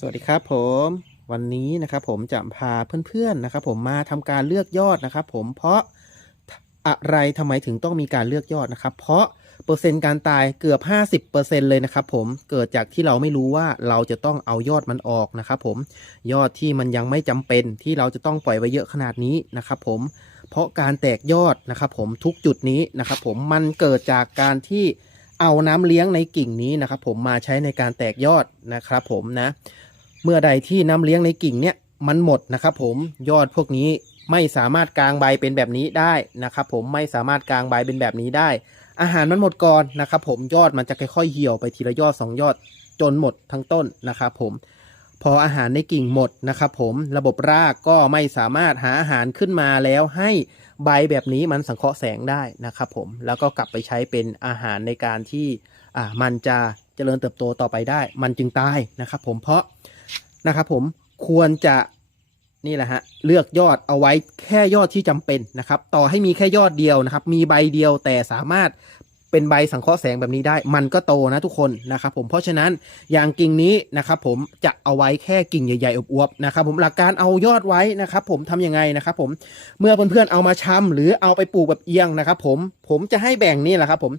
สวัสดีครับผมวันนี้นะครับผมจะพาเพื่อนๆนะครับผมมาทำการเลือกยอดนะครับผมเพราะอะไรทำไมถึงต้องมีการเลือกยอดนะครับ เพราะเปอร์เซ็นต์การตายเกือบ 50%เลยนะครับผมเกิดจากที่เราไม่รู้ว่าเราจะต้องเอายอดมันออกนะครับผมยอดที่มันยังไม่จำเป็นที่เราจะต้องปล่อยไว้เยอะขนาดนี้นะครับผมเพราะการแตกยอดนะครับผมทุกจุดนี้นะครับผมมันเกิดจากการที่เอาน้ำเลี้ยงในกิ่งนี้นะครับผมมาใช้ในการแตกยอดนะครับผมนะ เมื่อใดที่น้ำเลี้ยงในกิ่งเนี่ยมันหมดนะครับผมยอดพวกนี้ไม่สามารถกางใบเป็นแบบนี้ได้นะครับผมไม่สามารถกางใบเป็นแบบนี้ได้ อาหารมันหมดก่อนนะครับผมยอดมันจะค่อยๆเหี่ยวไปทีละยอดสองยอดจนหมดทั้งต้นนะครับผมพออาหารในกิ่งหมดนะครับผมระบบรากก็ไม่สามารถหาอาหารขึ้นมาแล้วให้ใบแบบนี้มันสังเคราะห์แสงได้นะครับผมแล้วก็กลับไปใช้เป็นอาหารในการที่อ่ามันจะเจริญเติบโตต่อไปได้ มันจึงตายนะครับผมเพราะ นะครับผมควรจะนี่แหละฮะเลือกยอดเอาไว้แค่ยอดที่จำเป็นนะครับ ต่อให้มีแค่ยอดเดียวนะครับ มีใบเดียวแต่สามารถเป็นใบสังเคราะห์แสงแบบนี้ได้ มันก็โตนะทุกคนนะครับผมเพราะฉะนั้นอย่างกิ่งนี้นะครับผมจะเอาไว้แค่กิ่งใหญ่ๆอวบๆนะครับผมหลักการเอายอดไว้นะครับผมทำยังไงนะครับผมเมื่อเพื่อนๆเอามาชำหรือเอาไปปลูกแบบเอียงนะครับผมผมจะให้แบ่งนี่แหละครับผม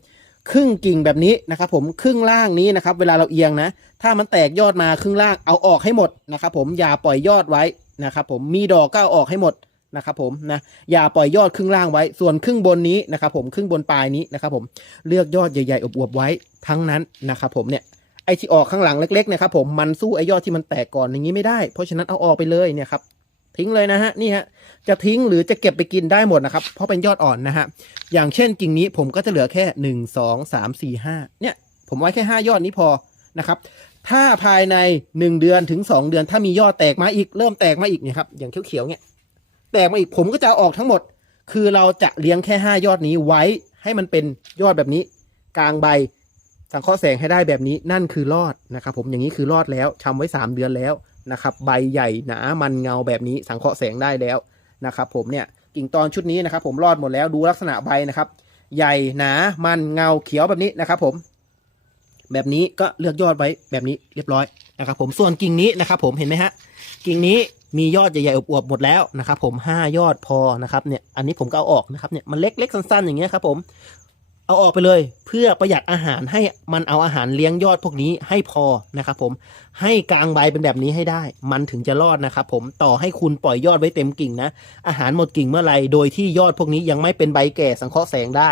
ครึ่งกิ่งแบบนี้นะครับผมครึ่งล่างนี้นะครับ เวลาเราเอียงนะ ถ้ามันแตกยอดมาครึ่งล่างเอาออกให้หมดนะครับผมอย่าปล่อยยอดไว้นะครับผมมีดอกก็เอาออกให้หมดนะครับผมนะอย่าปล่อยยอดครึ่งล่างไว้ ส่วนครึ่งบนนี้นะครับผมครึ่งบนปลายนี้นะครับผมเลือกยอดใหญ่ๆอวบๆไว้ทั้งนั้นนะครับผมเนี่ยไอที่ออกข้างหลังเล็กๆนะครับผมมันสู้ไอยอดที่มันแตกก่อนอย่างนี้ไม่ได้ เพราะฉะนั้นเอาออกไปเลยเนี่ยครับ ทิ้งเลยนะฮะนี่ฮะจะทิ้งหรือจะเก็บไปกินได้หมดนะครับ เพราะเป็นยอดอ่อนนะฮะอย่างเช่นกิ่งนี้ผมก็จะเหลือแค่หนึ่งสองสามสี่ห้าเนี่ย ผมไว้แค่ห้ายอดนี้พอนะครับ ถ้าภายใน1เดือนถึง2เดือน ถ้ามียอดแตกมาอีกเริ่มแตกมาอีกเนี่ยครับอย่างเขียวๆเนี่ยแตกมาอีกผมก็จะออกทั้งหมด คือเราจะเลี้ยงแค่5ยอดนี้ไว้ให้มันเป็นยอดแบบนี้ กลางใบสังเคราะห์แสงให้ได้แบบนี้นั่นคือรอดนะครับผมอย่างนี้คือรอดแล้วชำไว้ 3 เดือนแล้ว นะครับใบใหญ่หนามันเงาแบบนี้สังเคราะห์แสงได้แล้วนะครับผมเนี่ยกิ่งตอนชุดนี้นะครับผมรอดหมดแล้วดูลักษณะใบนะครับ ใหญ่หนามันเงาเขียวแบบนี้นะครับ ผมแบบนี้ก็เลือกยอดไว้แบบนี้เรียบร้อยนะครับผมส่วนกิ่งนี้นะครับผมเห็นไหมฮะกิ่งนี้มียอดใหญ่ๆอวบๆหมดแล้วนะครับผมห้ายอดพอนะครับเนี่ยอันนี้ผมก็เอาออกนะครับเนี่ยมันเล็กๆสั้นๆอย่างเงี้ยครับผม เอาออกไปเลย เพื่อประหยัดอาหารให้มันเอาอาหารเลี้ยงยอดพวกนี้ให้พอนะครับผมให้กลางใบเป็นแบบนี้ให้ได้ มันถึงจะรอดนะครับผมต่อให้คุณปล่อยยอดไว้เต็มกิ่งนะ อาหารหมดกิ่งเมื่อไหรโดยที่ยอดพวกนี้ยังไม่เป็นใบแก่สังเคราะห์แสงได้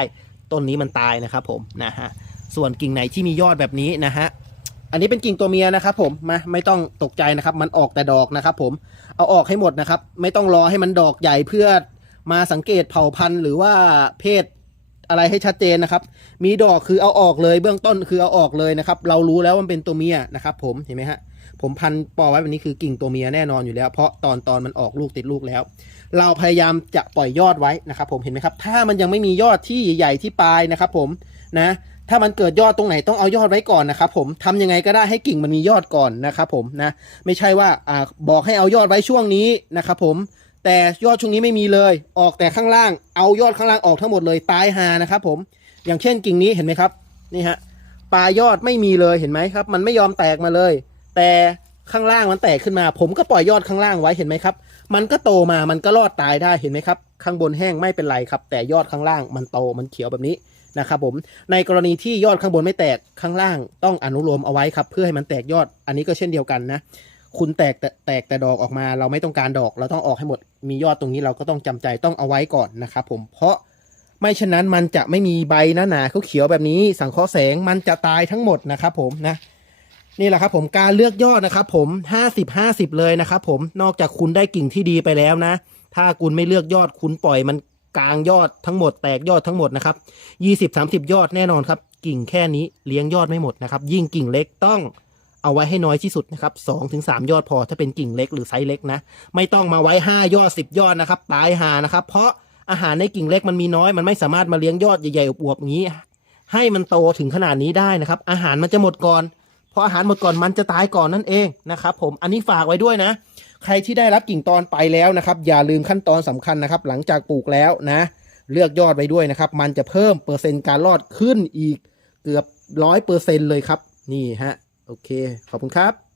ต้นนี้มันตายนะครับผมนะฮะส่วนกิ่งไหนที่มียอดแบบนี้นะฮะอันนี้เป็นกิ่งตัวเมียนะครับผมมาไม่ต้องตกใจนะครับ มันออกแต่ดอกนะครับผมเอาออกให้หมดนะครับ ไม่ต้องรอให้มันดอกใหญ่เพื่อมาสังเกตเผ่าพันธุ์หรือว่าเพศ อะไรให้ชัดเจนนะครับ มีดอกคือเอาออกเลยเบื้องต้นคือเอาออกเลยนะครับ เรารู้แล้วว่ามันเป็นตัวเมียนะครับ ผมเห็นไหมฮะผมพันปอไว้แบบนี้คือกิ่งตัวเมียแน่นอนอยู่แล้ว เพราะตอนตอนมันออกลูกติดลูกแล้ว เราพยายามจะปล่อยยอดไว้นะครับผมเห็นไหมครับ ถ้ามันยังไม่มียอดที่ใหญ่ที่ปลายนะครับ ผมนะถ้ามันเกิดยอดตรงไหนต้องเอายอดไว้ก่อนนะครับผมทำยังไงก็ได้ให้กิ่งมันมียอดก่อนนะครับผมนะไม่ใช่ว่าอ่าบอกให้เอายอดไว้ช่วงนี้นะครับผม แต่ยอดช่วงนี้ไม่มีเลย ออกแต่ข้างล่าง เอายอดข้างล่างออกทั้งหมดเลยตายหานะครับผม อย่างเช่นกิ่งนี้เห็นไหมครับ นี่ฮะ ปลายยอดไม่มีเลยเห็นไหมครับ มันไม่ยอมแตกมาเลย แต่ข้างล่างมันแตกขึ้นมา ผมก็ปล่อยยอดข้างล่างไว้เห็นไหมครับ มันก็โตมา มันก็รอดตายได้เห็นไหมครับ ข้างบนแห้งไม่เป็นไรครับ แต่ยอดข้างล่างมันโต มันเขียวแบบนี้นะครับผม ในกรณีที่ยอดข้างบนไม่แตกข้างล่างต้องอนุโลมเอาไว้ครับ เพื่อให้มันแตกยอด อันนี้ก็เช่นเดียวกันนะ คุณแตกแต่แตกแต่ดอกออกมา เราไม่ต้องการดอก เราต้องออกให้หมดมียอดตรงนี้เราก็ต้องจำใจต้องเอาไว้ก่อนนะครับผมเพราะไม่เช่นนั้นมันจะไม่มีใบหนาหนาๆเขียวแบบนี้ สังเคราะห์แสงมันจะตายทั้งหมดนะครับผมนะนี่แหละครับผมการเลือกยอดนะครับผมห้าสิบห้าสิบเลยนะครับผมนอกจากคุณได้กิ่งที่ดีไปแล้วนะ ถ้าคุณไม่เลือกยอดคุณปล่อยมันกลางยอดทั้งหมดแตกยอดทั้งหมดนะครับยี่สิบสามสิบยอดแน่นอนครับ กิ่งแค่นี้เลี้ยงยอดไม่หมดนะครับ ยิ่งกิ่งเล็กต้อง เอาไว้ให้น้อยที่สุดนะครับสองถึงสามยอดพอถ้าเป็นกิ่งเล็กหรือไซส์เล็กนะ ไม่ต้องมาไว้ห้ายอดสิบยอดนะครับตายหานะครับ เพราะอาหารในกิ่งเล็กมันมีน้อยมันไม่สามารถมาเลี้ยงยอดใหญ่ๆอวบๆอย่างนี้ ให้มันโตถึงขนาดนี้ได้นะครับ อาหารมันจะหมดก่อนพออาหารหมดก่อนมันจะตายก่อนนั่นเองนะครับ ผมอันนี้ฝากไว้ด้วยนะ ใครที่ได้รับกิ่งตอนไปแล้วนะครับ อย่าลืมขั้นตอนสำคัญนะครับ หลังจากปลูกแล้วนะ เลือกยอดไว้ด้วยนะครับ มันจะเพิ่มเปอร์เซ็นต์การรอดขึ้นอีกเกือบร้อยเปอร์เซ็นเลยครับ นี่ฮะ โอเค ขอบคุณครับ